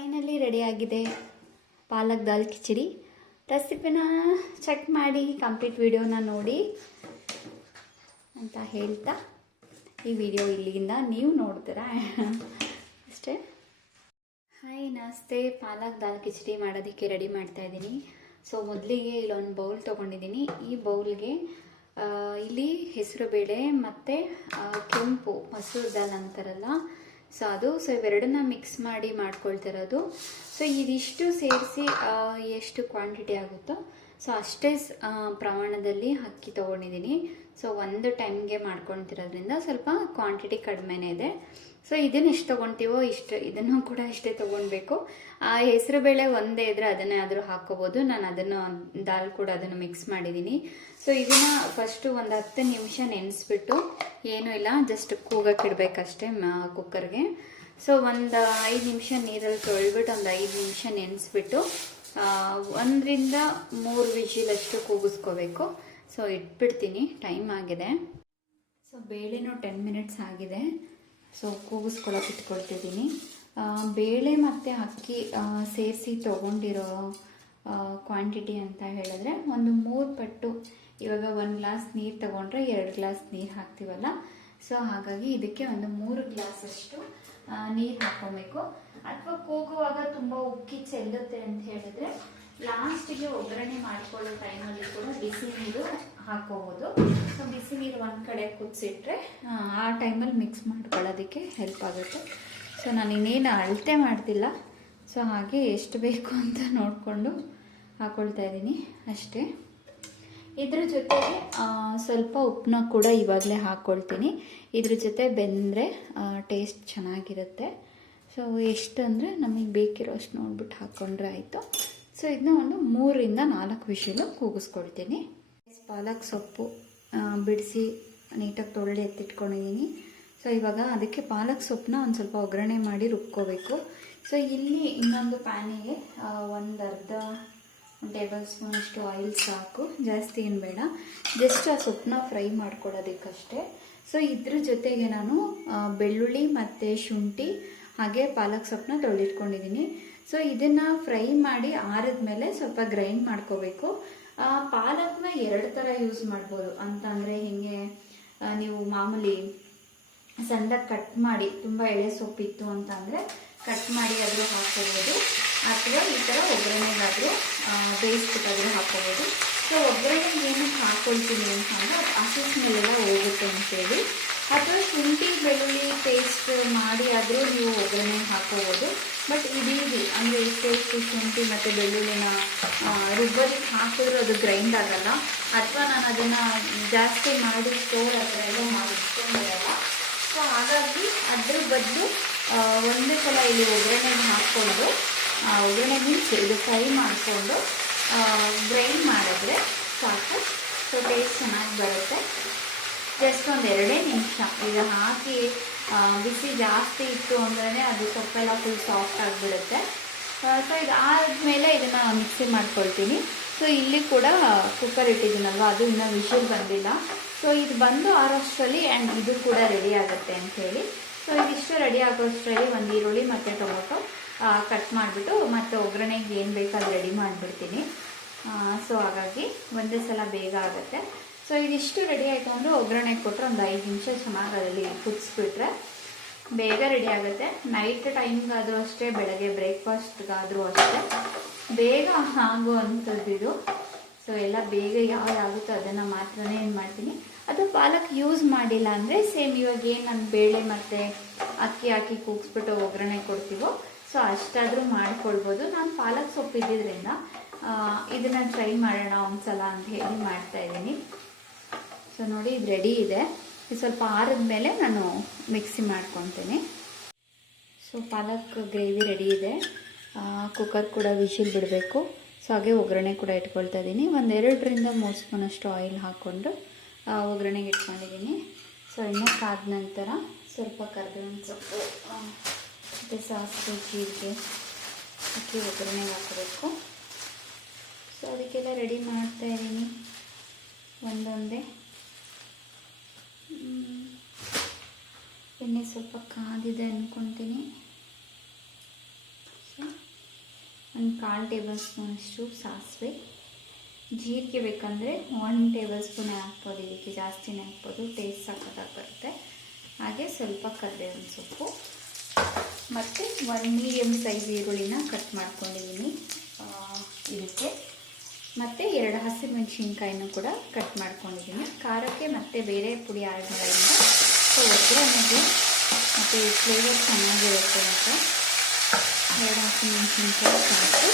Finally ರೆಡಿಯಾಗಿದೆ ಪಾಲಕ್ ದಾಲ್ ಕಿಚಡಿ. ರೆಸಿಪಿನ check ಮಾಡಿ ಕಂಪ್ಲೀಟ್ ವಿಡಿಯೋನ ನೋಡಿ ಅಂತ ಹೇಳ್ತಾ ಈ ವಿಡಿಯೋ ಇಲ್ಲಿಂದ ನೀವು ನೋಡ್ತೀರಾ? ಅಷ್ಟೇ. ಹಾಯ್ ನಮಸ್ತೆ. ಪಾಲಕ್ ದಾಲ್ ಕಿಚಡಿ ಮಾಡೋದಕ್ಕೆ ರೆಡಿ ಮಾಡ್ತಾ ಇದ್ದೀನಿ. ಸೊ ಮೊದಲಿಗೆ ಇಲ್ಲೊಂದು ಬೌಲ್ ತೊಗೊಂಡಿದ್ದೀನಿ. ಈ ಬೌಲ್ಗೆ ಇಲ್ಲಿ ಹೆಸರು ಬೇಳೆ ಮತ್ತು ಕೆಂಪು ಮಸೂರ್ ದಾಲ್ ಅಂತಾರಲ್ಲ ಸೊ ಅದು ಸೊ ಇವೆರಡನ್ನ ಮಿಕ್ಸ್ ಮಾಡಿ ಮಾಡ್ಕೊಳ್ತಿರೋದು ಸೊ ಇದಿಷ್ಟು ಸೇರಿಸಿ ಎಷ್ಟು ಕ್ವಾಂಟಿಟಿ ಆಗುತ್ತೋ ಸೊ ಅಷ್ಟೇ ಪ್ರಮಾಣದಲ್ಲಿ ಅಕ್ಕಿ ತೊಗೊಂಡಿದ್ದೀನಿ. ಸೊ ಒಂದು ಟೈಮ್ಗೆ ಮಾಡ್ಕೊಳ್ತಿರೋದ್ರಿಂದ ಸ್ವಲ್ಪ ಕ್ವಾಂಟಿಟಿ ಕಡಿಮೆನೇ ಇದೆ. ಸೊ ಇದನ್ನು ಎಷ್ಟು ತೊಗೊತೀವೋ ಇಷ್ಟು, ಇದನ್ನು ಕೂಡ ಇಷ್ಟೇ ತೊಗೊಳ್ಬೇಕು ಆ, ಹೆಸರು ಬೇಳೆ ಒಂದೇ ಇದ್ರೆ ಅದನ್ನೇ ಆದರೂ ಹಾಕ್ಕೋಬೋದು. ನಾನು ಅದನ್ನು, ದಾಲ್ ಕೂಡ ಅದನ್ನು ಮಿಕ್ಸ್ ಮಾಡಿದ್ದೀನಿ. ಸೊ ಇದನ್ನು ಫಸ್ಟು ಒಂದು ಹತ್ತು ನಿಮಿಷ ನೆನೆಸ್ಬಿಟ್ಟು, ಏನೂ ಇಲ್ಲ ಜಸ್ಟ್ ಕೂಗಕ್ಕೆ ಇಡಬೇಕಷ್ಟೇ ಕುಕ್ಕರ್ಗೆ ಸೊ ಒಂದು ಐದು ನಿಮಿಷ ನೀರಲ್ಲಿ ತೊಳ್ಬಿಟ್ಟು ಒಂದು ಐದು ನಿಮಿಷ ನೆನೆಸ್ಬಿಟ್ಟು ಒಂದರಿಂದ ಮೂರು ವಿಜಿಲಷ್ಟು ಕೂಗಿಸ್ಕೋಬೇಕು. ಸೊ ಇಟ್ಬಿಡ್ತೀನಿ. ಟೈಮ್ ಆಗಿದೆ. ಸೊ ಬೇಳೆನೂ ಟೆನ್ ಮಿನಿಟ್ಸ್ ಆಗಿದೆ. ಸೊ ಕೂಗಿಸ್ಕೊಳಕ್ಕೆ ಇಟ್ಕೊಳ್ತಿದ್ದೀನಿ. ಬೇಳೆ ಮತ್ತು ಅಕ್ಕಿ ಸೇರಿಸಿ ತೊಗೊಂಡಿರೋ ಕ್ವಾಂಟಿಟಿ ಅಂತ ಹೇಳಿದ್ರೆ ಒಂದು ಮೂರು ಪಟ್ಟು, ಇವಾಗ ಒಂದು ಗ್ಲಾಸ್ ನೀರು ತಗೊಂಡ್ರೆ ಎರಡು ಗ್ಲಾಸ್ ನೀರು ಹಾಕ್ತೀವಲ್ಲ? ಸೊ ಹಾಗಾಗಿ ಇದಕ್ಕೆ ಒಂದು ಮೂರು ಗ್ಲಾಸಷ್ಟು ನೀರು ಹಾಕೊಬೇಕು ಅಥವಾ ಕೂಗುವಾಗ ತುಂಬಾ ಉಕ್ಕಿ ಚೆಲ್ಲುತ್ತೆ ಅಂತ ಹೇಳಿದ್ರೆ ಲಾಸ್ಟ್ಗೆ ಒಗ್ಗರಣೆ ಮಾಡ್ಕೊಳ್ಳೋ ಟೈಮಲ್ಲಿ ಕೂಡ ಬಿಸಿ ನೀರು ಹಾಕೋಬಹುದು ಸೊ ಬಿಸಿ ನೀರು ಒಂದು ಕಡೆ ಕುದಿಸಿಟ್ರೆ, ಆ ಟೈಮಲ್ಲಿ ಮಿಕ್ಸ್ ಮಾಡ್ಕೊಳ್ಳೋದಕ್ಕೆ ಹೆಲ್ಪ್ ಆಗುತ್ತೆ. ಸೊ ನಾನು ಇನ್ನೇನು ಅಳತೆ ಮಾಡ್ತಿಲ್ಲ. ಸೊ ಹಾಗೆ ಎಷ್ಟು ಬೇಕು ಅಂತ ನೋಡಿಕೊಂಡು ಹಾಕೊಳ್ತಾ ಇದ್ದೀನಿ ಅಷ್ಟೇ. ಇದ್ರ ಜೊತೆಗೆ ಸ್ವಲ್ಪ ಉಪ್ಪನ್ನ ಕೂಡ ಇವಾಗಲೇ ಹಾಕ್ಕೊಳ್ತೀನಿ ಇದ್ರ ಜೊತೆ ಬೆಂದರೆ ಟೇಸ್ಟ್ ಚೆನ್ನಾಗಿರುತ್ತೆ. ಸೊ ಎಷ್ಟು ಅಂದರೆ ನಮಗೆ ಬೇಕಿರೋ ಅಷ್ಟು ನೋಡ್ಬಿಟ್ಟು ಹಾಕ್ಕೊಂಡ್ರೆ ಆಯಿತು. ಸೊ ಇದನ್ನ ಒಂದು ಮೂರರಿಂದ ನಾಲ್ಕು ವಿಷಯಲು ಕೂಗಿಸ್ಕೊಳ್ತೀನಿ ಪಾಲಕ್, ಸೊಪ್ಪು ಬಿಡಿಸಿ ನೀಟಾಗಿ ತೊಳೆದು ಎತ್ತಿಟ್ಕೊಂಡಿದ್ದೀನಿ. ಸೊ ಇವಾಗ ಅದಕ್ಕೆ ಪಾಲಕ್ ಸೊಪ್ಪನ್ನ ಒಂದು ಸ್ವಲ್ಪ ಒಗ್ಗರಣೆ ಮಾಡಿ ರುಬ್ಕೋಬೇಕು. ಸೊ ಇಲ್ಲಿ ಇನ್ನೊಂದು ಪ್ಯಾನಿಗೆ ಒಂದು ಅರ್ಧ ಟೇಬಲ್ ಸ್ಪೂನ್ ಆಯಿಲ್ ಸಾಕು. ಜಾಸ್ತಿ ಏನು ಬೇಡ. ಜಸ್ಟ್ ಆ ಸೊಪ್ಪನ್ನ ಫ್ರೈ ಮಾಡ್ಕೊಳ್ಳೋದಕ್ಕಷ್ಟೇ ಸೊ ಇದ್ರ ಜೊತೆಗೆ ನಾನು ಬೆಳ್ಳುಳ್ಳಿ ಮತ್ತು ಶುಂಠಿ ಹಾಗೆ ಪಾಲಕ್ ಸೊಪ್ಪನ್ನ ತೊಳೆದಿಟ್ಕೊಂಡಿದ್ದೀನಿ ಸೊ ಇದನ್ನು ಫ್ರೈ ಮಾಡಿ ಆರಿದ ಮೇಲೆ ಸ್ವಲ್ಪ ಗ್ರೈಂಡ್ ಮಾಡ್ಕೋಬೇಕು. ಪಾಲಕ್ನ ಎರಡು ಥರ ಯೂಸ್ ಮಾಡ್ಬೋದು. ಅಂತ ಅಂದರೆ ಹೀಗೆ ನೀವು ಮಾಮೂಲಿ ಸಣ್ಣದಾಗಿ ಕಟ್ ಮಾಡಿ, ತುಂಬ ಎಳೆ ಸೊಪ್ಪಿತ್ತು ಅಂತ ಅಂದರೆ ಕಟ್ ಮಾಡಿ ಆದರೂ ಹಾಕ್ಕೋಬೋದು. ಅಥವಾ ಈ ಥರ ಒಗ್ಗರಣೆಗಾದರೂ ಬೇಯಿಸ್ಬಿಟ್ಟಾದರೂ ಹಾಕ್ಕೋಬೋದು. ಸೊ ಒಗ್ಗರಣೆಗೆ ಏನಕ್ಕೆ ಹಾಕ್ಕೊಳ್ತೀನಿ ಅಂತಂದರೆ ಹಸಿ ಸ್ಮೆಲ್ಲೆಲ್ಲ ಹೋಗುತ್ತೆ ಅಂತೇಳಿ. ಅಥವಾ ಶುಂಠಿ, ಬೆಳ್ಳುಳ್ಳಿ ಪೇಸ್ಟ್ ಮಾಡಿ ಆದರೂ ನೀವು ಒಗ್ಗರಣೆ ಹಾಕೋಬೋದು. ಬಟ್ ಇಡೀ ಅಂದರೆ ಪೇಸ್ಟ್ ಶುಂಠಿ ಮತ್ತು ಬೆಳ್ಳುಳ್ಳಿನ ರುಬ್ಬಲ್ಲಿ ಹಾಕಿದ್ರೆ ಅದು ಗ್ರೈಂಡ್ ಆಗಲ್ಲ. ಅಥವಾ ನಾನು ಅದನ್ನು ಜಾಸ್ತಿ ಮಾಡಿ ಸ್ಟೋರ್ ಥರ ಎಲ್ಲ ಮಾಡಿ ಇಟ್ಕೊಂಡಿರಲ್ಲ ಸೊ ಹಾಗಾಗಿ ಅದ್ರ ಬದಲು ಒಂದೇ ಸಲ ಇಲ್ಲಿ ಒಗ್ಗರಣೆ ಹಾಕ್ಕೊಂಡು ಒಗ್ಗರಣೆ ಮೀನ್ಸ್ ಇದು ಫ್ರೈ ಮಾಡಿಕೊಂಡು ಗ್ರೈಂಡ್ ಮಾಡಿದ್ರೆ ಸಾಕು. ಸೊ ಟೇಸ್ಟ್ ಚೆನ್ನಾಗಿ ಬರುತ್ತೆ. ಜಸ್ಟ್ ಒಂದು ಎರಡೇ ನಿಮಿಷ. ಇದು ಹಾಕಿ ಬಿಸಿ ಜಾಸ್ತಿ ಇತ್ತು ಅಂದ್ರೆ ಅದು ಸೊಪ್ಪೆಲ್ಲ ಫುಲ್ ಸಾಫ್ಟ್ ಆಗಿಬಿಡುತ್ತೆ. ಸೊ ಇದು ಆದಮೇಲೆ ಇದನ್ನು ಮಿಕ್ಸಿ ಮಾಡ್ಕೊಳ್ತೀನಿ. ಸೊ ಇಲ್ಲಿ ಕೂಡ ಕುಕ್ಕರ್ ಇಟ್ಟಿದ್ದೀನಲ್ವ, ಅದು ಇನ್ನೂ ವಿಷಲ್ ಬಂದಿಲ್ಲ. ಸೊ ಇದು ಬಂದು ಆರೋಷ್ಟರಲ್ಲಿ ಆ್ಯಂಡ್ ಇದು ಕೂಡ ರೆಡಿ ಆಗುತ್ತೆ ಅಂಥೇಳಿ ಸೊ ಇದಿಷ್ಟು ರೆಡಿ ಆಗೋಷ್ಟರಲ್ಲಿ ಒಂದು ಈರುಳ್ಳಿ ಮತ್ತು ಟೊಮೊಟೊ ಕಟ್ ಮಾಡಿಬಿಟ್ಟು ಮತ್ತು ಒಗ್ಗರಣೆಗೆ ಏನು ಬೇಕಾದ್ರೂ ರೆಡಿ ಮಾಡಿಬಿಡ್ತೀನಿ. ಸೊ ಹಾಗಾಗಿ ಒಂದೇ ಸಲ ಬೇಗ ಆಗುತ್ತೆ. ಸೊ ಇದಿಷ್ಟು ರೆಡಿ ಆಯಿತು ಅಂದರೆ ಒಗ್ಗರಣೆ ಕೊಟ್ಟರೆ ಒಂದು ಐದು ನಿಮಿಷ ಚೆನ್ನಾಗಿ ಅದರಲ್ಲಿ ಕುದಿಸ್ಬಿಟ್ರೆ ಬೇಗ ರೆಡಿ ಆಗುತ್ತೆ. ನೈಟ್ ಟೈಮ್ಗಾದರೂ ಅಷ್ಟೇ, ಬೆಳಗ್ಗೆ ಬ್ರೇಕ್ಫಾಸ್ಟ್ಗಾದರೂ ಅಷ್ಟೇ. ಬೇಗ ಆಗುವಂಥದ್ದು ಇದು. ಸೊ ಎಲ್ಲ ಬೇಗ ಯಾವ್ದು ಆಗುತ್ತೋ ಅದನ್ನು ಮಾತ್ರನೇ ಏನು ಮಾಡ್ತೀನಿ. ಅದು ಪಾಲಕ್ ಯೂಸ್ ಮಾಡಿಲ್ಲ ಅಂದರೆ ಸೇಮ್ ಇವಾಗ ಏನು ನಾನು ಬೇಳೆ ಮತ್ತು ಅಕ್ಕಿ ಹಾಕಿ ಕೂಗಿಸ್ಬಿಟ್ಟು ಒಗ್ಗರಣೆ ಕೊಡ್ತೀವೋ ಸೊ ಅಷ್ಟಾದರೂ ಮಾಡ್ಕೊಳ್ಬೋದು. ನಾನು ಪಾಲಕ್ ಸೊಪ್ಪು ಇದ್ದಿದ್ದರಿಂದ ಇದನ್ನು ಟ್ರೈ ಮಾಡೋಣ ಒಂದ್ಸಲ ಅಂತ ಹೇಳಿ ಮಾಡ್ತಾ ಇದ್ದೀನಿ. ಸೊ ನೋಡಿ, ಇದು ರೆಡಿ ಇದೆ. ಇದು ಸ್ವಲ್ಪ ಆರಿದ ಮೇಲೆ ನಾನು ಮಿಕ್ಸಿ ಮಾಡ್ಕೊತೀನಿ. ಸೊ ಪಾಲಕ್ ಗ್ರೇವಿ ರೆಡಿ ಇದೆ. ಕುಕ್ಕರ್ ಕೂಡ ವಿಶಿಲ್ ಬಿಡಬೇಕು. ಸೊ ಹಾಗೆ ಒಗ್ಗರಣೆ ಕೂಡ ಇಟ್ಕೊಳ್ತಾ ಇದ್ದೀನಿ. ಒಂದೆರಡರಿಂದ ಮೂರು ಸ್ಪೂನಷ್ಟು ಆಯಿಲ್ ಹಾಕ್ಕೊಂಡು ಒಗ್ಗರಣೆಗೆ ಇಟ್ಕೊಂಡಿದ್ದೀನಿ. ಸೊ ಎಣ್ಣೆ ಕಾದ ನಂತರ ಸ್ವಲ್ಪ ಕರ್ಬೇವಿನ ಸೊಪ್ಪು ಮತ್ತು ಸಾಸಿವೆ, ಜೀರಿಗೆ ಅಕ್ಕಿ ಒಗ್ಗರಣೆಗೆ ಹಾಕಬೇಕು. ಸೊ ಅದಕ್ಕೆಲ್ಲ ರೆಡಿ ಮಾಡ್ತಾ ಇದ್ದೀನಿ ಒಂದೊಂದೇ. ಎಣ್ಣೆ ಸ್ವಲ್ಪ ಕಾದಿದೆ ಅಂದ್ಕೊತೀನಿ ಒಂದು ಕಾಲು ಟೇಬಲ್ ಸ್ಪೂನಷ್ಟು ಸಾಸಿವೆ. ಜೀರಿಗೆ ಬೇಕಂದರೆ ಒನ್ ಟೇಬಲ್ ಸ್ಪೂನ್ ಹಾಕ್ಬೋದು. ಇದಕ್ಕೆ ಜಾಸ್ತಿನೇ ಹಾಕ್ಬೋದು. ಟೇಸ್ಟ್ ಸಖತ್ತಾಗಿ ಬರುತ್ತೆ. ಹಾಗೆ ಸ್ವಲ್ಪ ಕರಿಬೇವಿನ ಸೊಪ್ಪು. ಮತ್ತು ಒಂದು ಮೀಡಿಯಮ್ ಸೈಜ್ ಈರುಳ್ಳಿನ ಕಟ್ ಮಾಡ್ಕೊಂಡಿದ್ದೀನಿ ಇದಕ್ಕೆ. ಮತ್ತು ಎರಡು ಹಸಿಮೆಣಸಿನ್ಕಾಯಿನೂ ಕೂಡ ಕಟ್ ಮಾಡ್ಕೊಂಡಿದ್ದೀನಿ. ಖಾರಕ್ಕೆ ಮತ್ತು ಬೇರೆ ಪುಡಿ ಆ್ಯಡ್ ಮಾಡೋದ್ರಿಂದ ಸೊ ಒಗ್ಗರಣೆಗೆ ಮತ್ತು ಫ್ಲೇವರ್ ಚೆನ್ನಾಗಿರುತ್ತೆ ಅಂತ. ಎರಡು ಹಸಿಮೆಣಸಿನ್ಕಾಯಿ ಸಾಕು.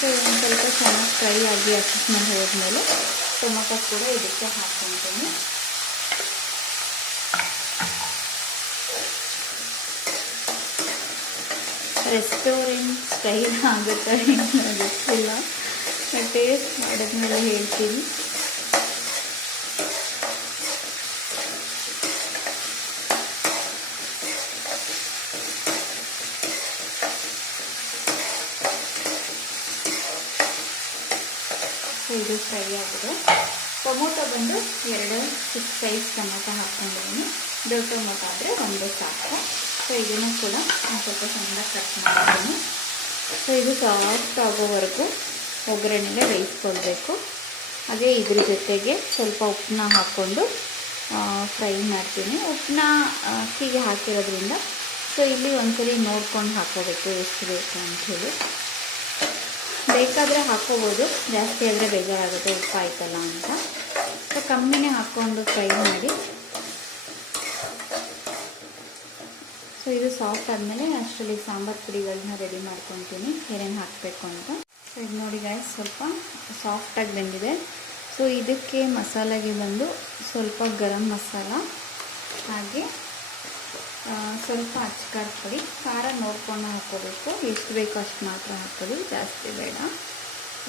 ಸೊ ಒಂದು ಸ್ವಲ್ಪ ಚೆನ್ನಾಗಿ ಫ್ರೈ ಆಗಿ ಹಸಿ ಸ್ಮೆಲ್ ಹೋದ್ಮೇಲೆ ಟೊಮೊಟೊ ಕೂಡ ಇದಕ್ಕೆ ಹಾಕ್ಕೊತೀನಿ. ರೆಸ್ಟೋರೆಂಟ್ ಸ್ಟೈಲ್ ಆಗುತ್ತೆ ಗೊತ್ತಿಲ್ಲ. ಟೇಸ್ಟ್ ಮಾಡಿದ್ಮೇಲೆ ಹೇಳ್ತೀನಿ. ಇದು ಫ್ರೈ ಆಗಿದೆ. ಟೊಮೊಟೊ ಬಂದು ಎರಡು ಚಿಕ್ಕ ಸೈಜ್ ಟೊಮೊಟೊ ಹಾಕ್ಕೊಂಡಿದ್ದೀನಿ. ದೊಡ್ಡ ಟೊಮೊಟೊ ಆದರೆ ಒಂದು ಸಾಕು. ಸೊ ಇದನ್ನು ಕೂಡ ಸ್ವಲ್ಪ ಚೆನ್ನಾಗಿ ಕಟ್ ಮಾಡಿದ್ದೀನಿ ಸೊ ಇದು ಸಾಫ್ಟ್ ಆಗೋವರೆಗೂ ಒಗ್ಗರಣೆಗೆ ಬೇಯಿಸ್ಕೊಳ್ಬೇಕು. ಹಾಗೆ ಇದ್ರ ಜೊತೆಗೆ ಸ್ವಲ್ಪ ಉಪ್ಪನ್ನ ಹಾಕ್ಕೊಂಡು ಫ್ರೈ ಮಾಡ್ತೀನಿ. ಉಪ್ಪನ್ನ ಅಕ್ಕಿಗೆ ಹಾಕಿರೋದ್ರಿಂದ, ಸೊ ಇಲ್ಲಿ ಒಂದ್ಸರಿ ನೋಡ್ಕೊಂಡು ಹಾಕೋಬೇಕು ಎಷ್ಟು ಬೇಕು ಅಂಥೇಳಿ ಬೇಕಾದರೆ ಹಾಕೋಬೋದು, ಜಾಸ್ತಿ ಆದರೆ ಬೇಜಾರಾಗುತ್ತೆ ಉಪ್ಪು ಆಯ್ತಲ್ಲ ಅಂತ. ಸೊ ಕಮ್ಮಿನೇ ಹಾಕ್ಕೊಂಡು ಫ್ರೈ ಮಾಡಿ. ಸೊ ಇದು ಸಾಫ್ಟ್ ಆದಮೇಲೆ ಅಷ್ಟರಲ್ಲಿ ಸಾಂಬಾರು ಪುಡಿಗಳನ್ನ ರೆಡಿ ಮಾಡ್ಕೊತೀನಿ ಏನೇನು ಹಾಕಬೇಕು ಅಂತ. ಸೊ ಇದು ನೋಡಿ ಗಾಯ್ಸ್ ಸ್ವಲ್ಪ ಸಾಫ್ಟಾಗಿ ಬಂದಿದೆ. ಸೊ ಇದಕ್ಕೆ ಮಸಾಲೆಗೆ ಬಂದು ಸ್ವಲ್ಪ ಗರಂ ಮಸಾಲ, ಹಾಗೆ ಸ್ವಲ್ಪ ಅಚ್ಚಕಾರ ಪುಡಿ, ಖಾರ ನೋಡ್ಕೊಂಡು ಹಾಕ್ಕೋಬೇಕು ಎಷ್ಟು ಬೇಕೋ ಅಷ್ಟು ಮಾತ್ರ ಹಾಕೋದು, ಜಾಸ್ತಿ ಬೇಡ.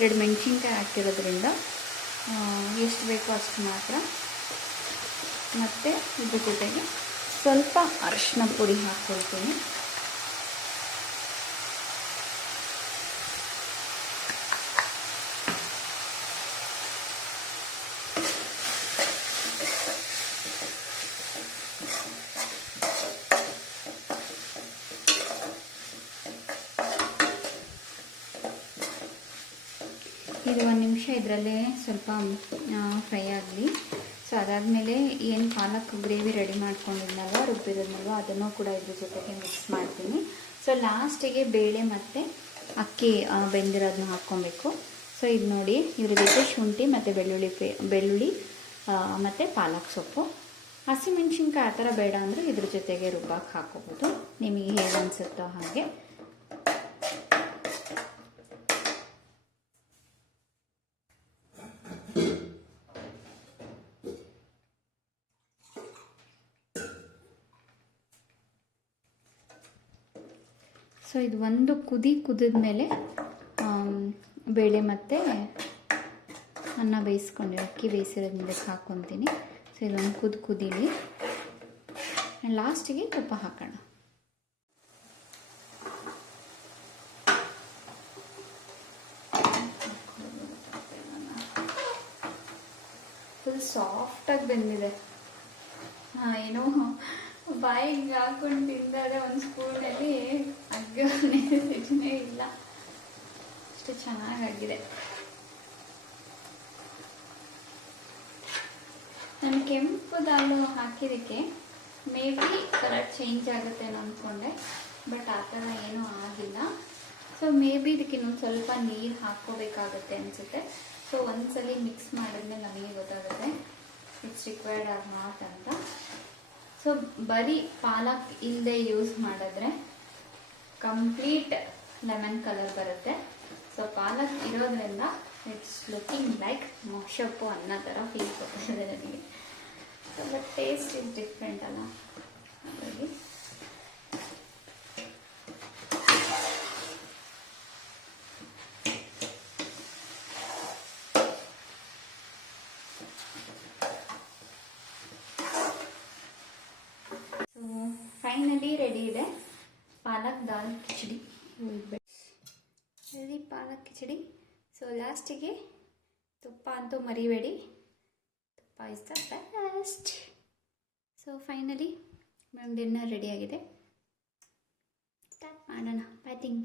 ಎರಡು ಮೆಣಸಿನ್ಕಾಯಿ ಹಾಕಿರೋದ್ರಿಂದ ಎಷ್ಟು ಬೇಕೋ ಅಷ್ಟು ಮಾತ್ರ. ಮತ್ತು ಇದ್ರ ಜೊತೆಗೆ ಸ್ವಲ್ಪ ಅರಶಿನ ಪುಡಿ ಹಾಕ್ಕೊಳ್ತೀನಿ ಇದು ಒಂದು ನಿಮಿಷ ಇದರಲ್ಲೇ ಸ್ವಲ್ಪ ಫ್ರೈ ಆಗಲಿ. ಸೊ ಅದಾದಮೇಲೆ ಏನು ಪಾಲಕ್ ಗ್ರೇವಿ ರೆಡಿ ಮಾಡ್ಕೊಂಡಿದ್ನಲ್ವ ರುಬ್ಬಿರೋದ್ನಲ್ವ ಅದನ್ನು ಕೂಡ ಇದ್ರ ಜೊತೆಗೆ ಮಿಕ್ಸ್ ಮಾಡ್ತೀನಿ. ಸೊ ಲಾಸ್ಟಿಗೆ ಬೇಳೆ ಮತ್ತು ಅಕ್ಕಿ ಬೆಂದಿರೋದನ್ನ ಹಾಕ್ಕೊಬೇಕು. ಸೊ ಇದು ನೋಡಿ, ಇವ್ರ ಜೊತೆ ಶುಂಠಿ ಮತ್ತು ಬೆಳ್ಳುಳ್ಳಿ ಪೇ, ಬೆಳ್ಳುಳ್ಳಿ ಮತ್ತು ಪಾಲಕ್ ಸೊಪ್ಪು. ಹಸಿಮೆಣ್ಸಿನ್ಕಾಯಿ ಆ ಥರ ಬೇಡ ಅಂದರೆ ಇದ್ರ ಜೊತೆಗೆ ರುಬ್ಬಾಕೆ ಹಾಕೋಬೋದು ನಿಮಗೆ ಹೇಗೆ ಅನಿಸುತ್ತೋ ಹಾಗೆ. ಸೊ ಇದು ಒಂದು ಕುದಿ ಕುದಿದ ಮೇಲೆ ಬೇಳೆ ಮತ್ತು ಅನ್ನ ಬೇಯಿಸ್ಕೊಂಡು. ಅಕ್ಕಿ ಬೇಯಿಸಿರೋದು ಇದಕ್ಕೆ ಹಾಕ್ಕೊತೀನಿ ಸೊ ಇದೊಂದು ಕುದಿ ಕುದೀಲಿ. ಲಾಸ್ಟಿಗೆ ತುಪ್ಪ ಹಾಕೋಣ. ಫುಲ್ ಸಾಫ್ಟಾಗಿ ಬೆಂದಿದೆ. ಏನೋ ಬಾಯಿಗೆ ಹಾಕೊಂಡು ತಿಂದಾರೆ ಒಂದು ಸ್ಪೂನಲ್ಲಿ ಅಗ್ಗ ನೆನೆಸಿನೇ ಇಲ್ಲ. ಅಷ್ಟು ಚೆನ್ನಾಗಾಗಿದೆ ನಾನು ಕೆಂಪು ದಾಲು ಹಾಕಿದ್ದಕ್ಕೆ ಮೇ ಬಿ ಕಲರ್ ಚೇಂಜ್ ಆಗುತ್ತೆ ಅಂದ್ಕೊಂಡೆ ಬಟ್ ಆ ಥರ ಏನೂ ಆಗಿಲ್ಲ. ಸೊ ಮೇ ಬಿ ಇದಕ್ಕೆ ಇನ್ನೊಂದು ಸ್ವಲ್ಪ ನೀರು ಹಾಕ್ಕೋಬೇಕಾಗತ್ತೆ ಅನಿಸುತ್ತೆ. ಸೊ ಒಂದ್ಸಲಿ ಮಿಕ್ಸ್ ಮಾಡಿದ್ಮೇಲೆ ನಮಗೆ ಗೊತ್ತಾಗುತ್ತೆ. ಇಟ್ಸ್ ರಿಕ್ವೈರ್ಡ್ ಆರ್ ನಾಟ್ ಅಂತ. ಸೊ ಬರೀ ಪಾಲಕ್ ಇಲ್ಲದೆ ಯೂಸ್ ಮಾಡಿದ್ರೆ ಕಂಪ್ಲೀಟ್ ಲೆಮನ್ ಕಲರ್ ಬರುತ್ತೆ. ಸೊ ಪಾಲಕ್ ಇರೋದ್ರಿಂದ ಇಟ್ಸ್ ಲುಕಿಂಗ್ ಲೈಕ್ ಮೊಶಪ್ಪು ಅನ್ನೋ ಥರ ಫೀಲ್ ಕೊಟ್ಟಿದೆ ನನಗೆ. So but taste is different ಅಲ್ಲ. ಹಾಗಾಗಿ. ಫೈನಲಿ ರೆಡಿ ಇದೆ. ಪಾಲಕ್ ದಾಲ್ ಕಿಚಡಿ. ರೆಡಿ ಪಾಲಕ್ ಕಿಚಡಿ. ಸೊ ಲಾಸ್ಟಿಗೆ ತುಪ್ಪ ಅಂತೂ ಮರಿಬೇಡಿ. ತುಪ್ಪ is the best so finally ನಮ್ಮ ಡಿನ್ನರ್ ರೆಡಿಯಾಗಿದೆ ಸ್ಟಾರ್ಟ್ ಮಾಡೋಣ. ಬ್ಯಾಟಿಂಗ್